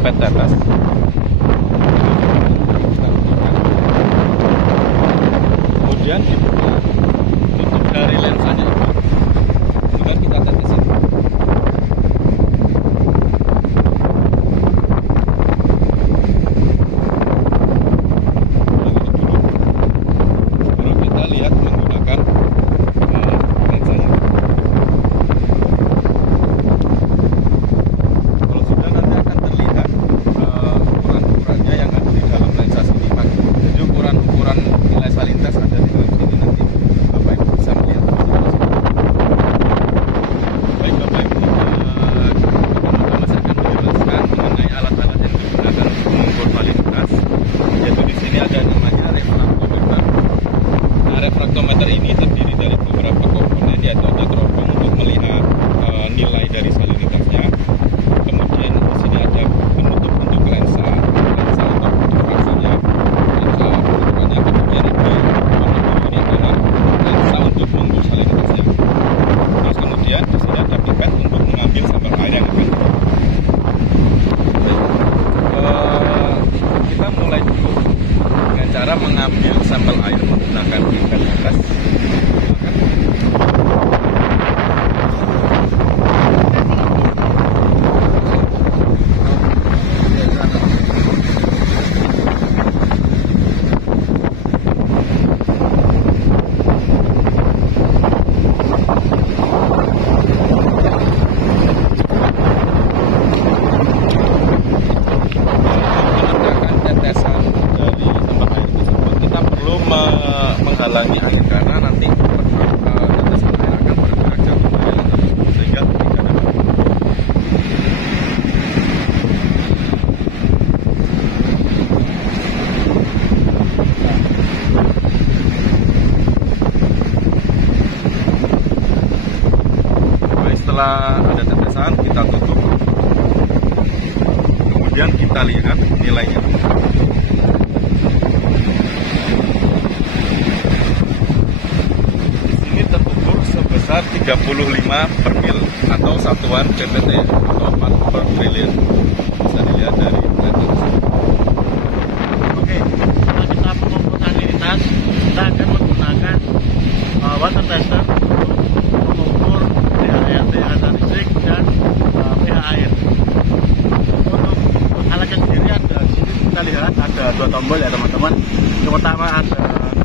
pipet tetes. Kemudian dibuka tutup dari lensanya juga kita tetesin. Baru kita lihat menggunakan lensanya. Kalau sudah nanti akan terlihat ukuran-ukurannya yang ada di dalam lensa sini, Pak. Jadi ukuran nilai salintas ada di dalam sini nanti Bapak Ibu bisa melihat. Baik Bapak Ibu, pertama-tama saya akan menjelaskan mengenai alat-alat yang digunakan untuk mengukur salintas. Yaitu di sini ada namanya refraktometer. Nah, refraktometer ini terdiri dari beberapa komponen, yaitu ada teropong untuk melihat nilai dari salinitasnya. Kemudian di sini ada penutup untuk lensa untuk diffraksinya, lensa penutupannya. Kemudian ada ini adalah lensa untuk mengukur salinitasnya. Terus kemudian di sini ada pipet untuk mengambil sampel air yang akan kita mulai dulu dengan cara mengambil sampel air menggunakan pipet tetes. Menghalangi air karena nanti tetesan air akan bergerak jatuh dari lensa tersebut sehingga tidak dapat. Baik, setelah ada tetesan kita tutup, kemudian kita lihat nilainya. Sebesar 35 per mil atau satuan PPT atau part per trillion. Bisa dilihat dari lensa tersebut. Oke, setelah kita mengukur salinitas, kita akan menggunakan water tester untuk mengukur pH listrik dan pH air. Untuk alatnya sendiri ada di sini, kita lihat ada dua tombol ya teman-teman. Yang pertama ada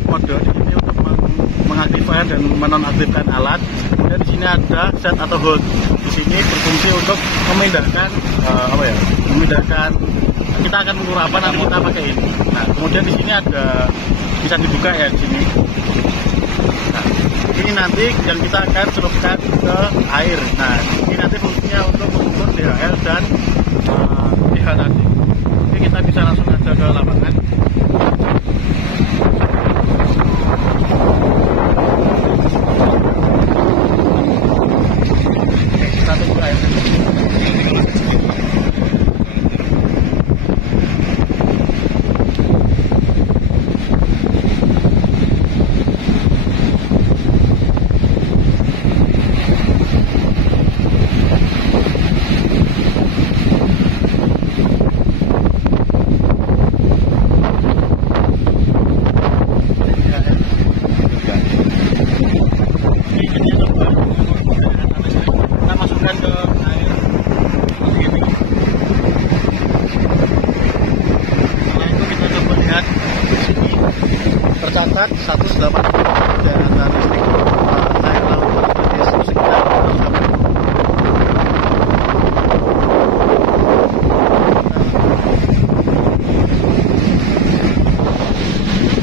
kode di sini untuk mengaktifkan dan menonaktifkan alat. Kemudian di sini ada set atau hold. Di sini berfungsi untuk memindahkan memindahkan kita akan mengukur apa nanti kita pakai ini. Nah, kemudian di sini ada bisa dibuka ya di sini. Nah, ini nanti yang kita akan celupkan ke air. Nah, ini nanti fungsinya untuk mengukur DHL dan pH tadi. Oke, kita bisa langsung aja ke lapangan. Tercatat 108 daratan listrik air laut berarti sekitar 180.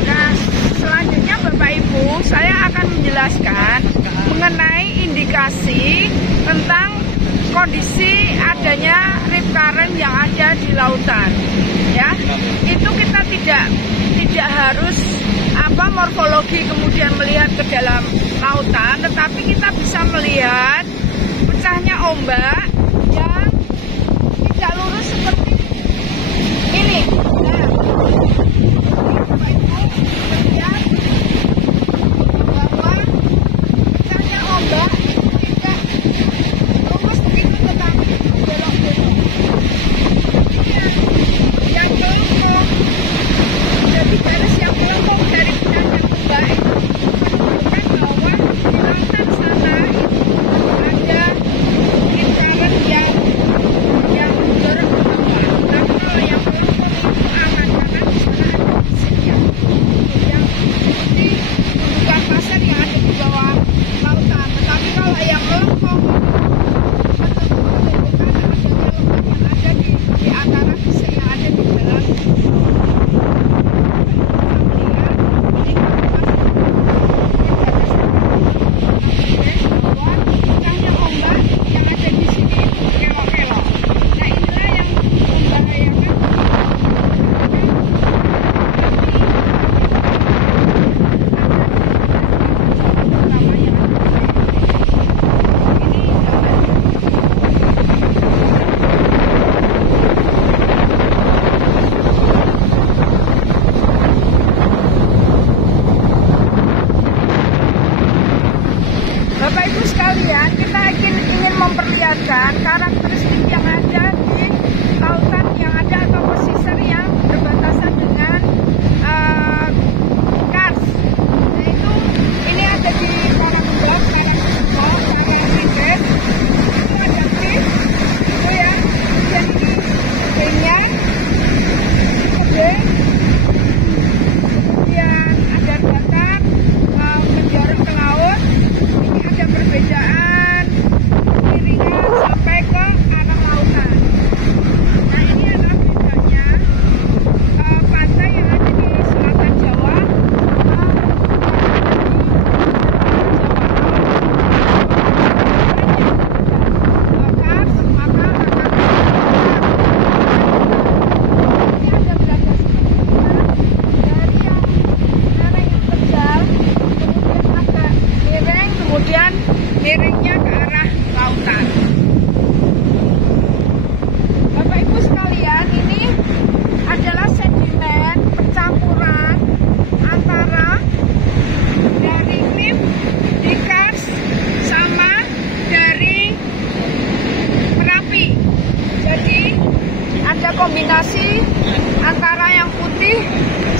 Nah, selanjutnya Bapak Ibu, saya akan menjelaskan mengenai indikasi tentang kondisi adanya rip current yang ada di lautan. Ya, itu kita tidak harus morfologi kemudian melihat ke dalam lautan, tetapi kita bisa melihat pecahnya ombak yang tidak lurus seperti ini. Nah, Bapak Ibu melihat bahwa pecahnya ombak tidak lurus begitu, tetapi belok-belok. Ini menjelaskan karakteristik yang ada di lautan yang ada atau pesisir yang berbatasan dengan Kars. Nah itu ini ada di Karangkembang, Karangkusumo, Karangpinggir, itu ada bis, itu ya. Dan ini B-nya, B, kemudian ada datar menjorok ke laut. Ini ada perbedaan miringan sampai ke arah lautan. Nah ini adalah bedanya pantai yang ada di selatan Jawa Kars, maka akan ini ada gradasi dari yang lereng yang terjal, kemudian agak miring, kemudian miringnya ke arah lautan. Bapak Ibu sekalian, ini adalah sedimen percampuran antara dari klip di Kars sama dari Merapi. Jadi ada kombinasi antara yang putih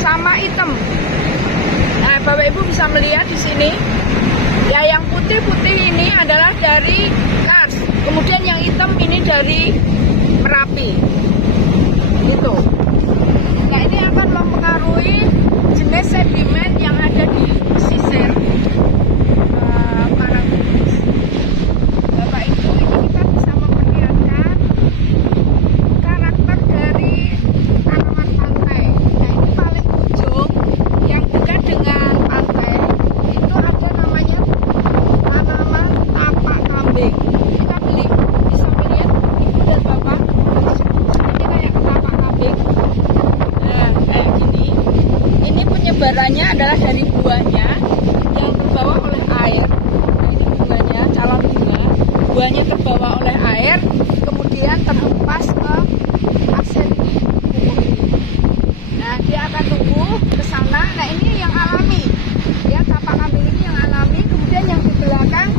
sama hitam. Nah, Bapak Ibu bisa melihat di sini. Ya, yang putih-putih ini adalah dari Kars. Kemudian yang hitam ini dari Merapi. Gitu. Nah, ini akan mempengaruhi jenis sedimen yang ada di pesisir Parangkunis. Bapak Ibu, ini kita bisa memperlihatkan karakter dari tanaman pantai. Nah, ini paling ujung yang dekat dengan pantai itu ada namanya tanaman tapak kambing. Kita beli, bisa melihat Ibu dan Bapak, ini kayak tapak kambing. Nah, kayak gini. Ini penyebarannya adalah dari buahnya yang terbawa oleh air. Nah, ini bunganya, calon bunga. Buahnya terbawa oleh air, kemudian terhempas ke pasir ini, kumur ini. Nah, dia akan tumbuh ke sana. Nah, ini yang alami. Ya, tapak kambing ini yang alami. Kemudian yang di belakang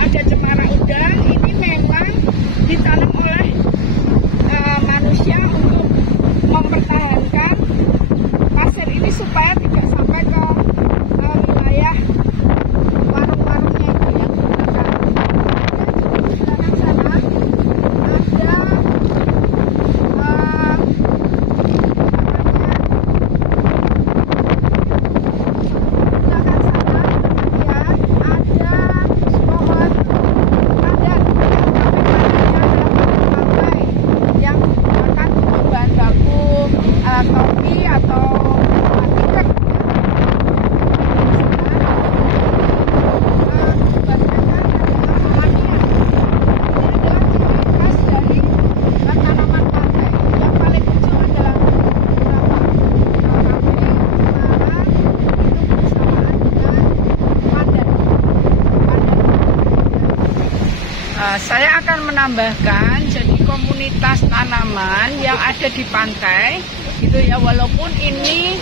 ada cemara udang. Ini memang ditanam oleh manusia untuk mempertahankan pasir ini supaya tidak sampai ke wilayah warung-warungnya itu yang digunakan. Dan di belakang sana ada kopi atau tiket. Tanaman pantai yang paling ujung adalah saya akan menambahkan jadi komunitas tanaman yang ada di pantai gitu ya, walaupun ini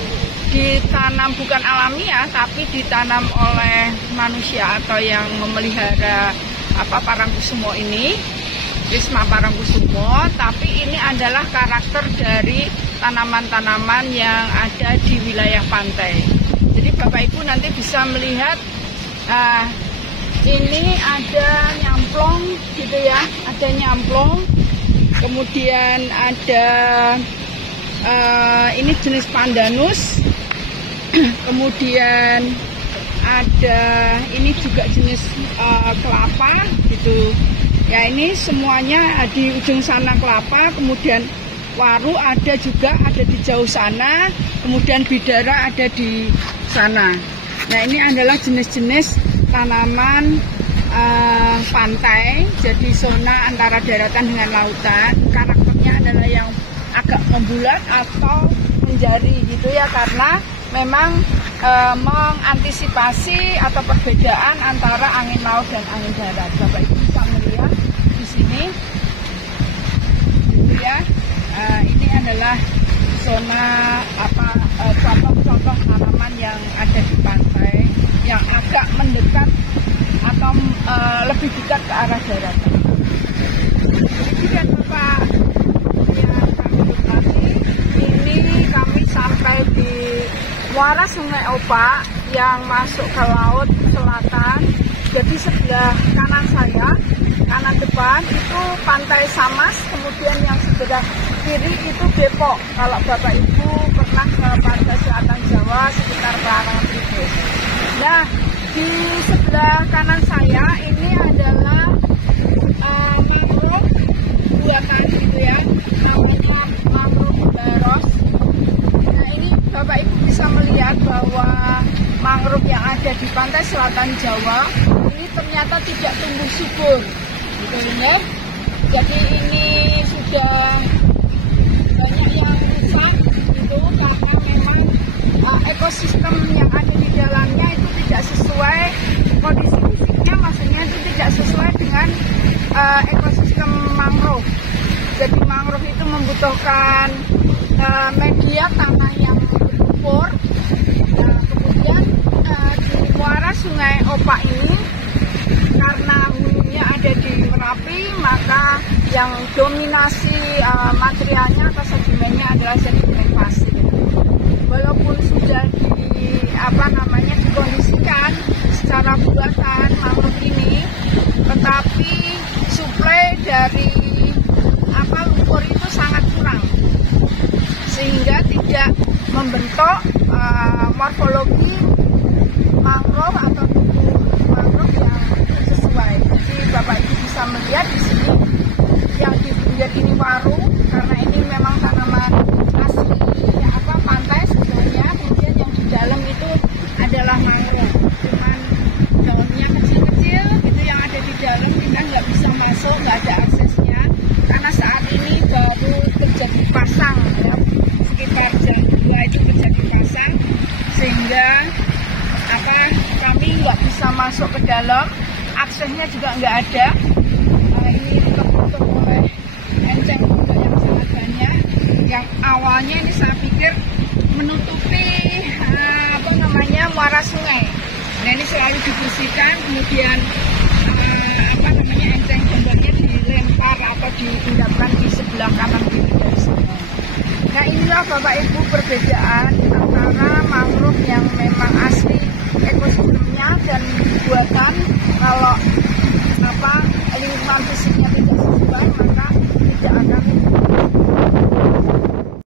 ditanam bukan alamiah tapi ditanam oleh manusia atau yang memelihara Parangkusumo ini, Wisma Parangkusumo, tapi ini adalah karakter dari tanaman-tanaman yang ada di wilayah pantai. Jadi Bapak Ibu nanti bisa melihat ini ada nyamplong gitu ya, ada nyamplong, kemudian ada ini jenis pandanus, kemudian ada ini juga jenis kelapa gitu ya. Ini semuanya di ujung sana kelapa, kemudian waru ada juga, ada di jauh sana, kemudian bidara ada di sana. Nah, ini adalah jenis-jenis tanaman pantai, jadi zona antara daratan dengan lautan. Karakternya adalah yang agak membulat atau menjari gitu ya, karena memang mengantisipasi atau perbedaan antara angin laut dan angin darat. Bapak Ibu bisa melihat di sini gitu ya. Ini adalah zona contoh-contoh tanaman yang ada di pantai yang agak mendekat atau lebih dekat ke arah daratan. dan Bapak ya kami tadi ini kami sampai di muara Sungai Opak yang masuk ke laut selatan. Jadi sebelah kanan saya, kanan depan itu Pantai Samas, kemudian yang sebelah kiri itu Depok. Kalau Bapak Ibu pernah ke pantai selatan Jawa sekitar Karangtritis. Nah, di sebelah kanan saya ini adalah mangrove buatan gitu ya, namanya mangrove baros. Nah, ini Bapak Ibu bisa melihat bahwa mangrove yang ada di pantai selatan Jawa ini ternyata tidak tumbuh subur, gitu ya. Jadi ini sudah banyak yang rusak, gitu, karena memang ekosistem yang ada di dalamnya itu tidak sesuai kondisi fisiknya, maksudnya itu tidak sesuai dengan ekosistem mangrove. Jadi mangrove itu membutuhkan media tanah yang berlumpur. Nah, kemudian di muara Sungai Opak ini karena hulunya ada di Merapi, maka yang dominasi materialnya atau sedimennya adalah sedimen pasir. Walaupun sudah dikondisikan secara buatan mangrove ini, tetapi suplai dari lumpur itu sangat kurang, sehingga tidak membentuk morfologi mangrove atau tubuh mangrove yang sesuai. Jadi Bapak Ibu bisa melihat di sini yang di pinggir ini waru, karena ini memang tanaman asli pantai sebenarnya. Kemudian yang di dalam itu adalah mangrove, cuman daunnya kecil-kecil itu yang ada di dalam, kita nggak bisa masuk, nggak ada aksesnya karena saat ini baru terjadi pasang ya. Sekitar jam 2 itu terjadi pasang, sehingga kami nggak bisa masuk ke dalam, aksesnya juga nggak ada. Ini tertutup oleh enceng gondok yang sangat banyak, yang awalnya ini saya pikir menutupi muara sungai. Nah, ini selalu dibersihkan, kemudian enceng gondoknya dilempar atau dipindahkan di sebelah kanan kiri dari sungai. Nah, inilah Bapak Ibu perbedaan antara mangrove yang